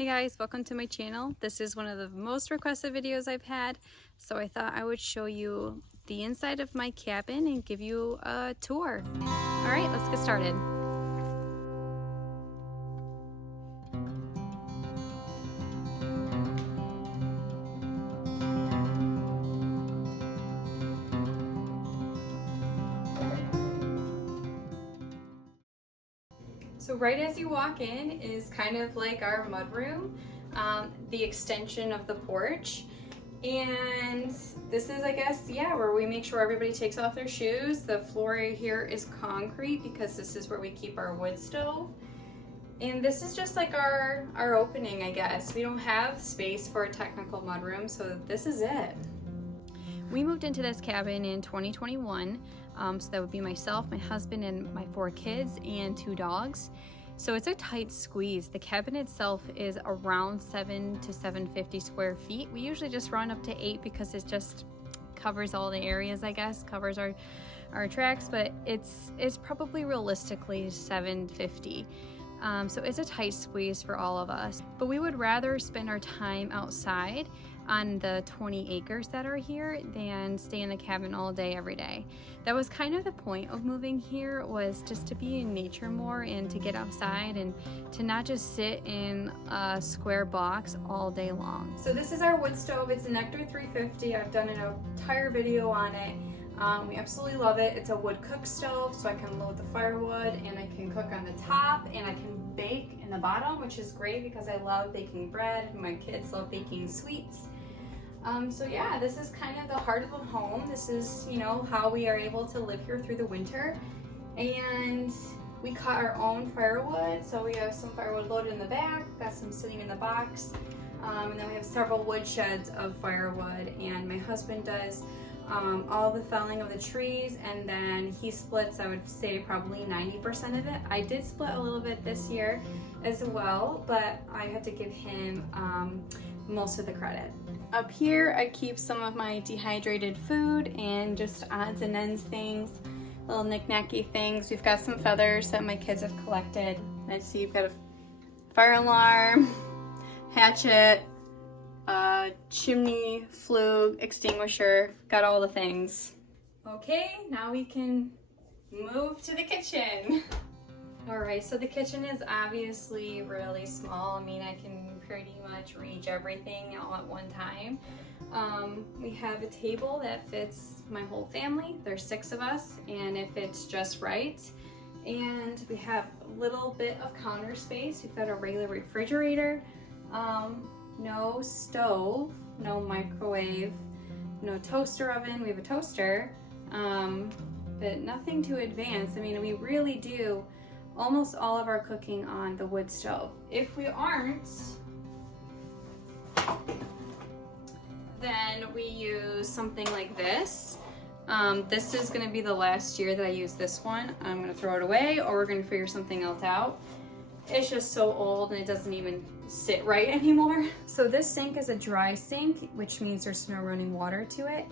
Hey guys, welcome to my channel. This is one of the most requested videos I've had, so I thought I would show you the inside of my cabin and give you a tour. All right, let's get started. So right as you walk in is kind of like our mudroom, the extension of the porch. And this is, I guess, yeah, where we make sure everybody takes off their shoes. The floor here is concrete because this is where we keep our wood stove. And this is just like our opening, I guess. We don't have space for a technical mudroom, so this is it. We moved into this cabin in 2021, so that would be myself, my husband, and my 4 kids and 2 dogs. So it's a tight squeeze. The cabin itself is around 7 to 750 square feet. We usually just run up to 8 because it just covers all the areas, I guess, covers our tracks, but it's probably realistically 750. So it's a tight squeeze for all of us, but we would rather spend our time outside on the 20 acres that are here than stay in the cabin all day every day. That was kind of the point of moving here, was just to be in nature more and to get outside and to not just sit in a square box all day long. So this is our wood stove. It's a Nectar 350. I've done an entire video on it. We absolutely love it. It's a wood cook stove, so I can load the firewood and I can cook on the top and I can bake in the bottom, which is great because I love baking bread and my kids love baking sweets. So yeah, this is kind of the heart of the home. This is, you know, how we are able to live here through the winter. And we cut our own firewood, so we have some firewood loaded in the back, got some sitting in the box, and then we have several wood sheds of firewood, and my husband does all the felling of the trees, and then he splits, I would say, probably 90% of it. I did split a little bit this year as well, but I had to give him most of the credit. Up here, I keep some of my dehydrated food and just odds and ends things, little knick-knacky things. We've got some feathers that my kids have collected. Let's see, you've got a fire alarm, hatchet, chimney, flue, extinguisher, got all the things. Okay, now we can move to the kitchen. All right, so the kitchen is obviously really small. I mean, I can pretty much reach everything all at one time. We have a table that fits my whole family. There's 6 of us, and it fits just right. And we have a little bit of counter space. We've got a regular refrigerator, no stove, no microwave, no toaster oven. We have a toaster, but nothing too advanced. I mean, we really do almost all of our cooking on the wood stove. If we aren't, then we use something like this. This is gonna be the last year that I use this one. I'm gonna throw it away, or we're gonna figure something else out. It's just so old and it doesn't even sit right anymore. So this sink is a dry sink, which means there's no running water to it.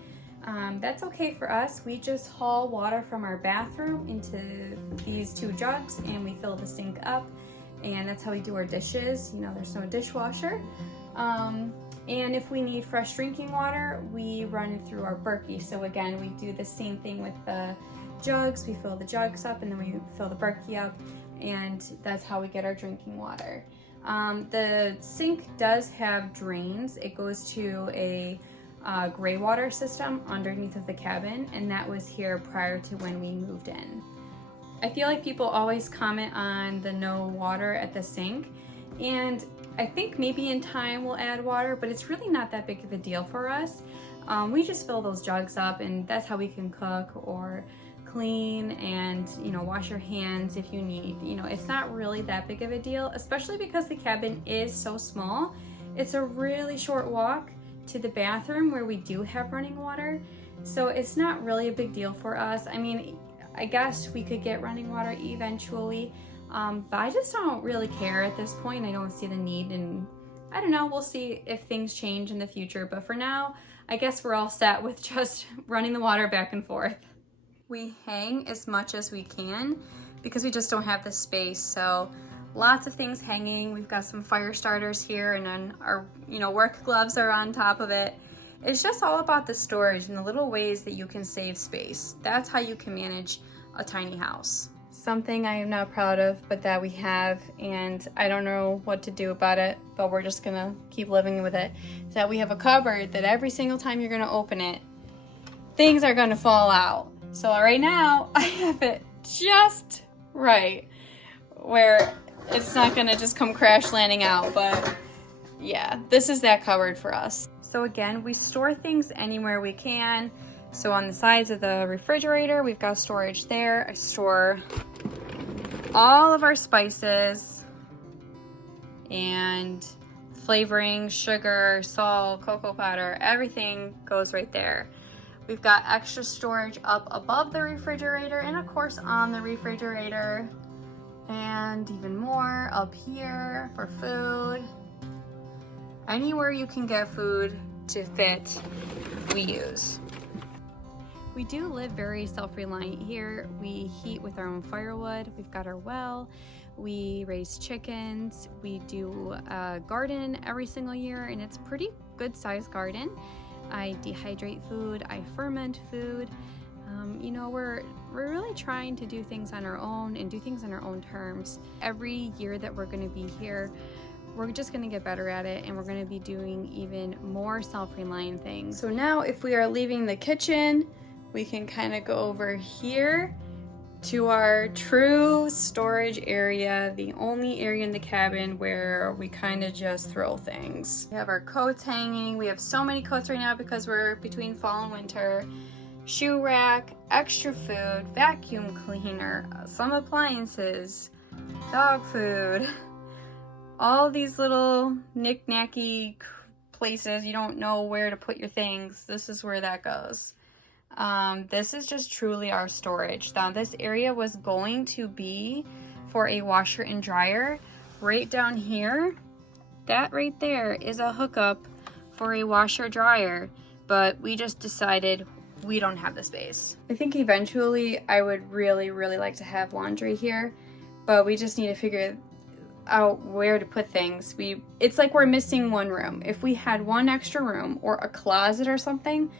That's okay for us. We just haul water from our bathroom into these 2 jugs and we fill the sink up, and that's how we do our dishes. You know, there's no dishwasher. And if we need fresh drinking water, we run it through our Berkey. So again, we do the same thing with the jugs. We fill the jugs up and then we fill the Berkey up, and that's how we get our drinking water. The sink does have drains. It goes to a gray water system underneath of the cabin, and that was here prior to when we moved in. I feel like people always comment on the no water at the sink, and I think maybe in time we'll add water, but it's really not that big of a deal for us. We just fill those jugs up, and that's how we can cook or clean and, you know, wash your hands if you need. You know, it's not really that big of a deal, especially because the cabin is so small. It's a really short walk to the bathroom where we do have running water, so it's not really a big deal for us. I mean, I guess we could get running water eventually, but I just don't really care at this point. I don't see the need, and I don't know, we'll see if things change in the future, but for now, I guess we're all set with just running the water back and forth. We hang as much as we can because we just don't have the space, so lots of things hanging. We've got some fire starters here, and then our, work gloves are on top of it. It's just all about the storage and the little ways that you can save space. That's how you can manage a tiny house. Something I am not proud of, but that we have, and I don't know what to do about it, but we're just gonna keep living with it, is that we have a cupboard that every single time you're gonna open it, things are gonna fall out. So right now, I have it just right, where it's not gonna just come crash landing out, but yeah, this is that cupboard for us. So again, we store things anywhere we can. So on the sides of the refrigerator, we've got storage there. I store all of our spices and flavoring, sugar, salt, cocoa powder, everything goes right there. We've got extra storage up above the refrigerator and of course on the refrigerator, and even more up here for food. Anywhere you can get food to fit, we use. We do live very self-reliant here. We heat with our own firewood. We've got our well. We raise chickens. We do a garden every single year, and it's a pretty good sized garden. I dehydrate food. I ferment food. We're really trying to do things on our own and do things on our own terms. Every year that we're going to be here, we're just going to get better at it, and we're going to be doing even more self-reliant things. So now if we are leaving the kitchen, we can kind of go over here to our true storage area, the only area in the cabin where we kind of just throw things. We have our coats hanging. We have so many coats right now because we're between fall and winter. Shoe rack, extra food, vacuum cleaner, some appliances, dog food, all these little knick-knacky places you don't know where to put your things. This is where that goes. This is just truly our storage. Now this area was going to be for a washer and dryer. Right down here, that right there is a hookup for a washer dryer, but we just decided we don't have the space. I think eventually I would really like to have laundry here, but we just need to figure out where to put things. It's like we're missing one room. If we had one extra room or a closet or something,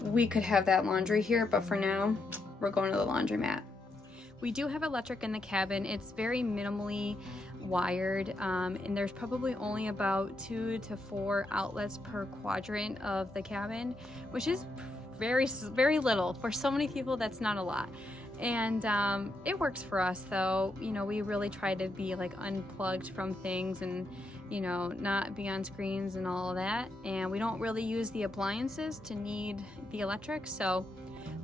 we could have that laundry here, but for now, we're going to the laundromat. We do have electric in the cabin. It's very minimally wired, and there's probably only about 2 to 4 outlets per quadrant of the cabin, which is very little. For so many people, that's not a lot. And it works for us though. We really try to be like unplugged from things and not be on screens and all of that. And we don't really use the appliances to need the electric, so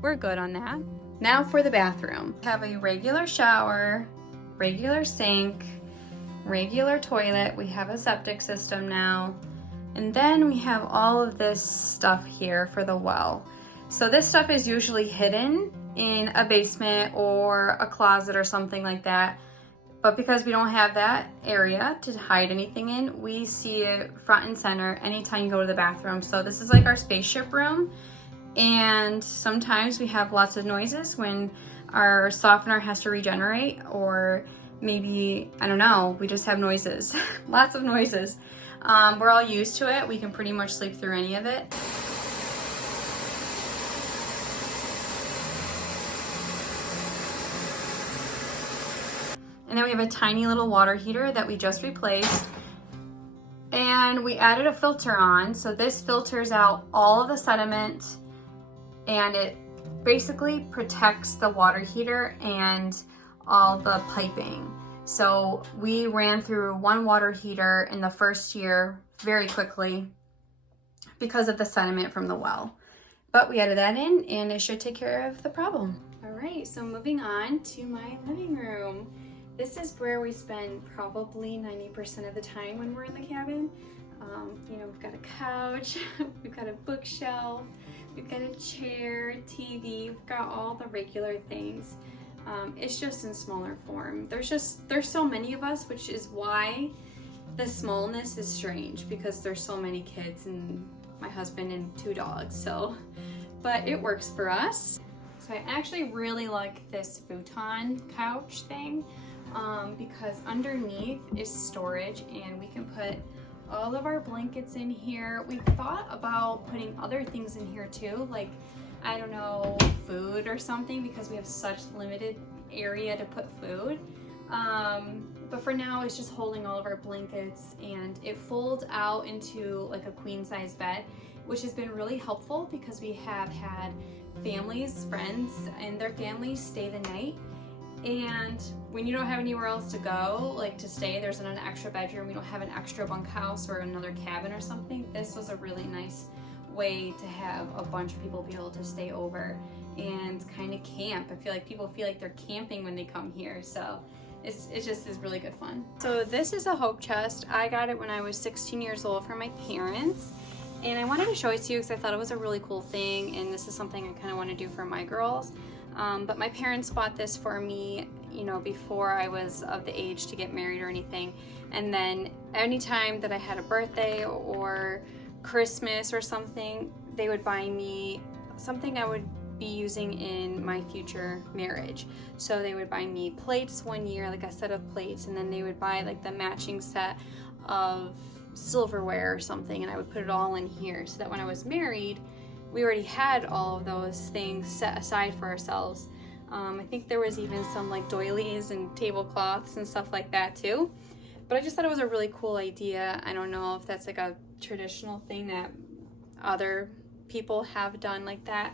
we're good on that. Now for the bathroom. We have a regular shower, regular sink, regular toilet. We have a septic system now. And then we have all of this stuff here for the well. So this stuff is usually hidden in a basement or a closet or something like that. But because we don't have that area to hide anything in, we see it front and center anytime you go to the bathroom. So this is like our spaceship room. And sometimes we have lots of noises when our softener has to regenerate, or maybe, I don't know, we just have noises, lots of noises. We're all used to it. We can pretty much sleep through any of it. And then we have a tiny little water heater that we just replaced. And we added a filter on. So this filters out all of the sediment, and it basically protects the water heater and all the piping. So we ran through one water heater in the first year very quickly because of the sediment from the well. But we added that in, and it should take care of the problem. All right, so moving on to my living room. This is where we spend probably 90% of the time when we're in the cabin. We've got a couch, we've got a bookshelf, we've got a chair, TV, we've got all the regular things. It's just in smaller form. There's so many of us, which is why the smallness is strange, because there's so many kids and my husband and 2 dogs. But it works for us. So I actually really like this futon couch thing. because underneath is storage and we can put all of our blankets in here. We've thought about putting other things in here too, like, I don't know, food or something, because we have such limited area to put food. But for now, it's just holding all of our blankets, and it folds out into like a queen size bed, which has been really helpful because we have had families, friends, and their families stay the night. And when you don't have anywhere else to go, like to stay, there's an extra bedroom, we don't have an extra bunkhouse or another cabin or something, this was a really nice way to have a bunch of people be able to stay over and kind of camp. I feel like people feel like they're camping when they come here, so it just is really good fun. So this is a hope chest. I got it when I was 16 years old from my parents, and I wanted to show it to you because I thought it was a really cool thing, and this is something I kind of want to do for my girls. But my parents bought this for me, you know, before I was of the age to get married or anything. And then anytime that I had a birthday or Christmas or something, they would buy me something I would be using in my future marriage. So they would buy me plates one year, like a set of plates, and then they would buy like the matching set of silverware or something, and I would put it all in here so that when I was married, we already had all of those things set aside for ourselves. I think there was even some like doilies and tablecloths and stuff like that too. But I just thought it was a really cool idea. I don't know if that's like a traditional thing that other people have done like that,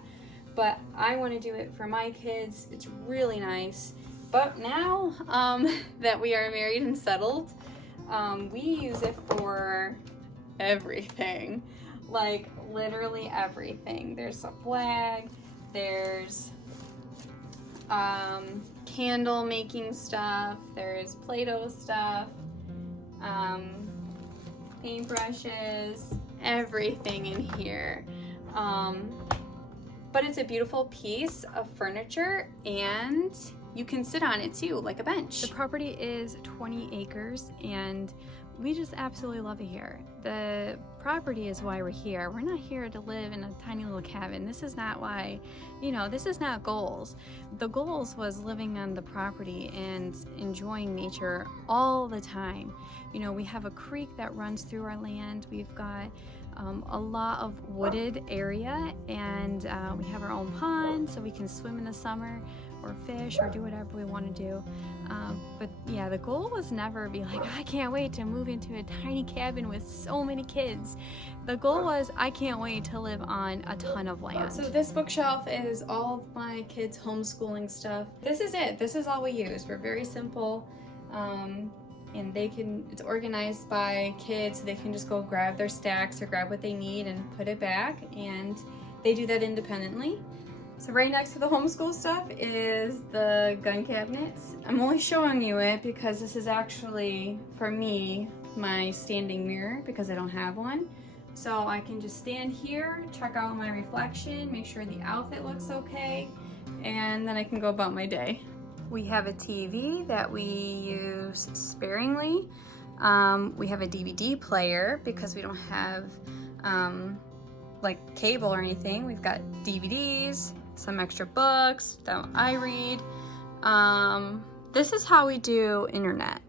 but I want to do it for my kids. It's really nice. But now that we are married and settled, we use it for everything. Like literally everything. There's a flag, there's candle making stuff, there's Play-Doh stuff, paintbrushes, everything in here. But it's a beautiful piece of furniture, and you can sit on it too, like a bench. The property is 20 acres, and we just absolutely love it here. The property is why we're here. We're not here to live in a tiny little cabin. This is not why, you know, this is not goals. The goals was living on the property and enjoying nature all the time. You know, we have a creek that runs through our land. We've got a lot of wooded area, and we have our own pond so we can swim in the summer or fish or do whatever we want to do. But yeah, the goal was never be like, I can't wait to move into a tiny cabin with so many kids. The goal was, I can't wait to live on a ton of land. So this bookshelf is all of my kids' homeschooling stuff. This is it. This is all we use. We're very simple. And it's organized by kids, so they can just go grab their stacks or grab what they need and put it back, and they do that independently. So right next to the homeschool stuff is the gun cabinets. I'm only showing you it because this is actually, for me, my standing mirror, because I don't have one. So I can just stand here, check out my reflection, make sure the outfit looks okay, and then I can go about my day. We have a TV that we use sparingly. We have a DVD player because we don't have like cable or anything. We've got DVDs, some extra books that I read. This is how we do internet,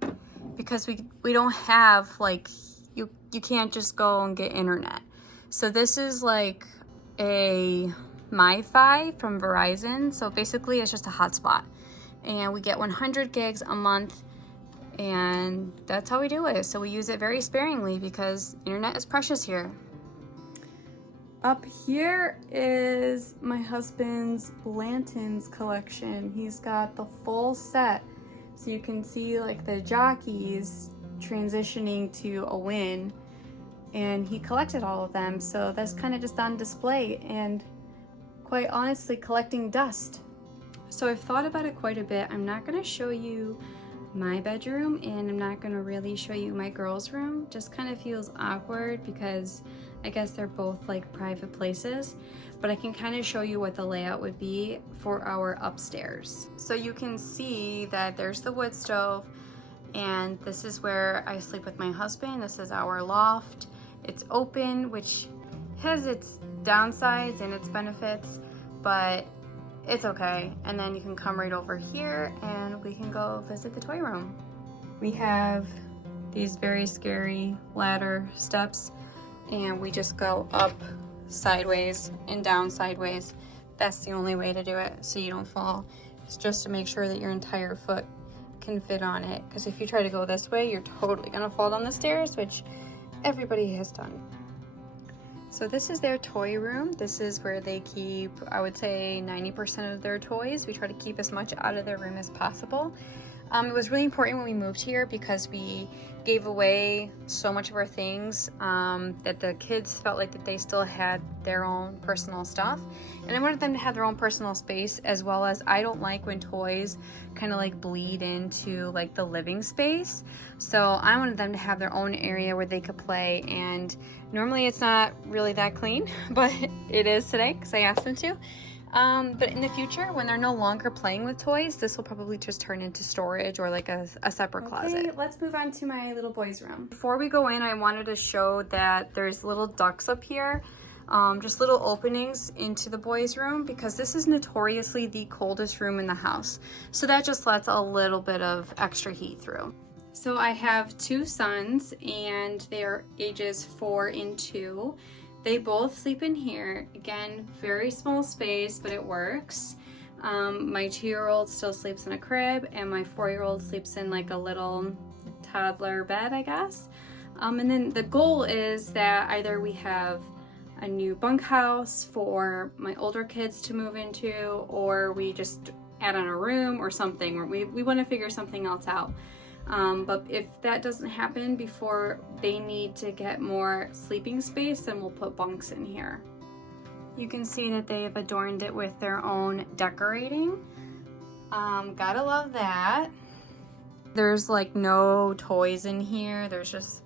because we don't have, like, you can't just go and get internet. So this is like a MiFi from Verizon. So basically it's just a hotspot. And we get 100 gigs a month, and that's how we do it. So we use it very sparingly because internet is precious here. Up here is my husband's Blanton's collection. He's got the full set. So you can see like the jockeys transitioning to a win, and he collected all of them. So that's kind of just on display, and quite honestly, collecting dust. So I've thought about it quite a bit. I'm not gonna show you my bedroom, and I'm not gonna really show you my girls' room. Just kind of feels awkward because I guess they're both like private places, but I can kind of show you what the layout would be for our upstairs. So you can see that there's the wood stove, and this is where I sleep with my husband. This is our loft. It's open, which has its downsides and its benefits, but it's okay. And then you can come right over here and we can go visit the toy room. We have these very scary ladder steps and we just go up sideways and down sideways. That's the only way to do it so you don't fall. It's just to make sure that your entire foot can fit on it, because if you try to go this way, you're totally gonna fall down the stairs, which everybody has done. So this is their toy room. This is where they keep, I would say, 90% of their toys. We try to keep as much out of their room as possible. It was really important when we moved here because we gave away so much of our things that the kids felt like that they still had their own personal stuff. And I wanted them to have their own personal space, as well as I don't like when toys kind of like bleed into like the living space. So I wanted them to have their own area where they could play. And normally it's not really that clean, but it is today because I asked them to. But in the future, when they're no longer playing with toys, this will probably just turn into storage or like a separate closet. Okay, let's move on to my little boy's room. Before we go in, I wanted to show that there's little ducts up here, just little openings into the boys' room, because this is notoriously the coldest room in the house. So that just lets a little bit of extra heat through. So I have two sons and they're ages 4 and 2. They both sleep in here. Again, very small space, but it works. My 2-year-old still sleeps in a crib, and my 4-year-old sleeps in like a little toddler bed, I guess. And then the goal is that either we have a new bunkhouse for my older kids to move into, or we just add on a room or something, or we want to figure something else out. But if that doesn't happen before they need to get more sleeping space, then we'll put bunks in here. You can see that they've adorned it with their own decorating. Gotta love that. There's like no toys in here. There's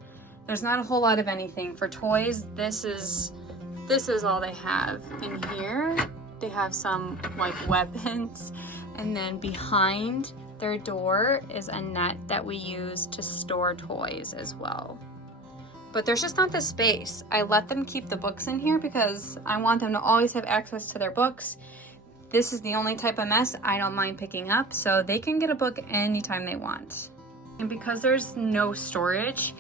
not a whole lot of anything. For toys, this is all they have in here. They have some like weapons, and then behind their door is a net that we use to store toys as well. But there's just not the space. I let them keep the books in here because I want them to always have access to their books. This is the only type of mess I don't mind picking up, so they can get a book anytime they want. And because there's no storage,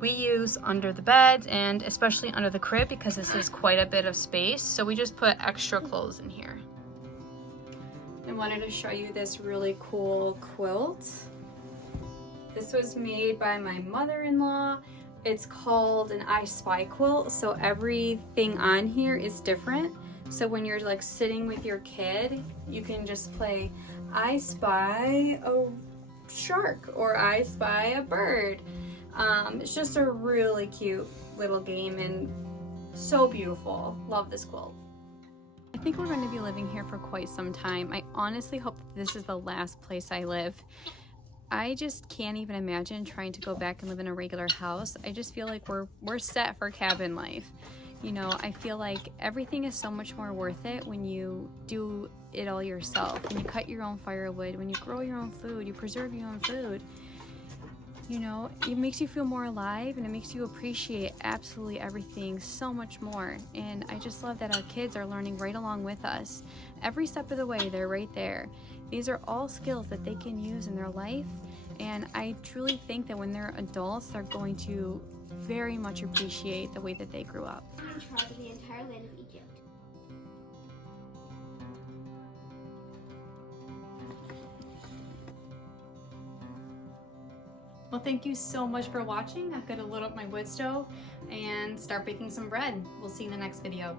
we use under the beds and especially under the crib, because this is quite a bit of space, so we just put extra clothes in here. I wanted to show you this really cool quilt. This was made by my mother-in-law. It's called an I Spy quilt, so everything on here is different. So when you're like sitting with your kid, you can just play I spy a shark or I spy a bird. It's just a really cute little game and so beautiful. Love this quilt. I think we're going to be living here for quite some time. I honestly hope that this is the last place I live. I just can't even imagine trying to go back and live in a regular house. I just feel like we're set for cabin life. You know, I feel like everything is so much more worth it when you do it all yourself. When you cut your own firewood, when you grow your own food, you preserve your own food. You know, it makes you feel more alive, and it makes you appreciate absolutely everything so much more. And I just love that our kids are learning right along with us. Every step of the way, they're right there. These are all skills that they can use in their life. And I truly think that when they're adults, they're going to very much appreciate the way that they grew up. In charge of the entire land of Egypt. Well, thank you so much for watching. I've got to load up my wood stove and start baking some bread. We'll see you in the next video.